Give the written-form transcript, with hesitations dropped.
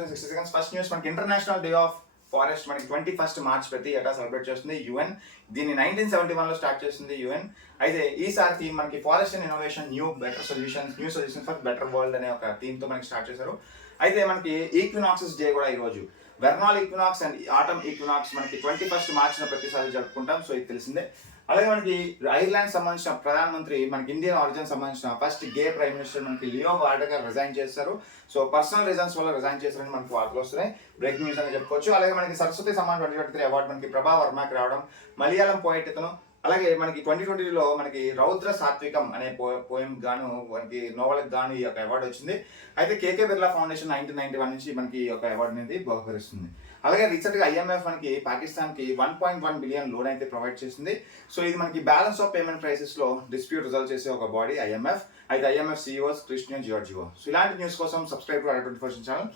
60 seconds. First news మనకి international day of forest మనకి 21st March ప్రతి ఏటా సెలబ్రేట్ చేస్తుంది యుఎన్. దీన్ని 1971లో స్టార్ట్ చేస్తుంది యుఎన్. అయితే ఈసారి థీమ్ మనకి forest and innovation new solution for better world అనే ఒక థీమ్ తో మనకి స్టార్ట్ చేశారు. అయితే మనకి ఈక్వినాక్సెస్ డే కూడా ఈ రోజు వెర్నాల్ ఈక్వినాక్స్ అండ్ ఆటమ్ ఈక్వినాక్స్ మనకి 21st మార్చిన ప్రతిసారి జరుపుకుంటాం. సో ఇది తెలిసిందే. అలాగే మనకి ఐర్లాండ్ సంబంధించిన ప్రధానమంత్రి మనకి ఇండియన్ ఆరిజిన్ సంబంధించిన ఫస్ట్ గే ప్రైమ్ మినిస్టర్ మనకి లియో వార్డకర్ రిజైన్ చేస్తారు. సో పర్సనల్ రీజన్స్ వల్ల రిజైన్ చేస్తారని మనకి వార్తలు వస్తున్నాయి. బ్రేకింగ్ న్యూస్ అని చెప్పుకోవచ్చు. అలాగే మనకి సరస్వతి సమ్మాన్ 2023 అవార్డు మనకి ప్రభా వర్మకి రావడం, మలయాళం పోయిట్ ఇతను. అలాగే మనకి 2020లో మనకి రౌద్ర సాత్వికం అనే పోయం గాను మనకి నోవెల్కి గాను ఈ యొక్క అవార్డు వచ్చింది. అయితే కేకే బిర్లా ఫౌండేషన్ 1991 నుంచి మనకి ఈ యొక్క అవార్డు అనేది బహుకరిస్తుంది. అలాగే రీసెంట్గా ఐఎంఎఫ్ మనకి పాకిస్తాన్కి 1.1 బిలియన్ లోన్ అయితే ప్రొవైడ్ చేసింది. సో ఇది మనకి బ్యాలెన్స్ ఆఫ్ పేమెంట్ క్రైసిస్లో డిస్ప్యూట్ రిజాల్వ్ చేసే ఒక బాడీ ఐఎంఎఫ్. అయితే IMF CEOs Christian Giorgio. So ఇలాంటి న్యూస్ కోసం సబ్స్క్రైబ్ టు Adda 24 ఛానల్.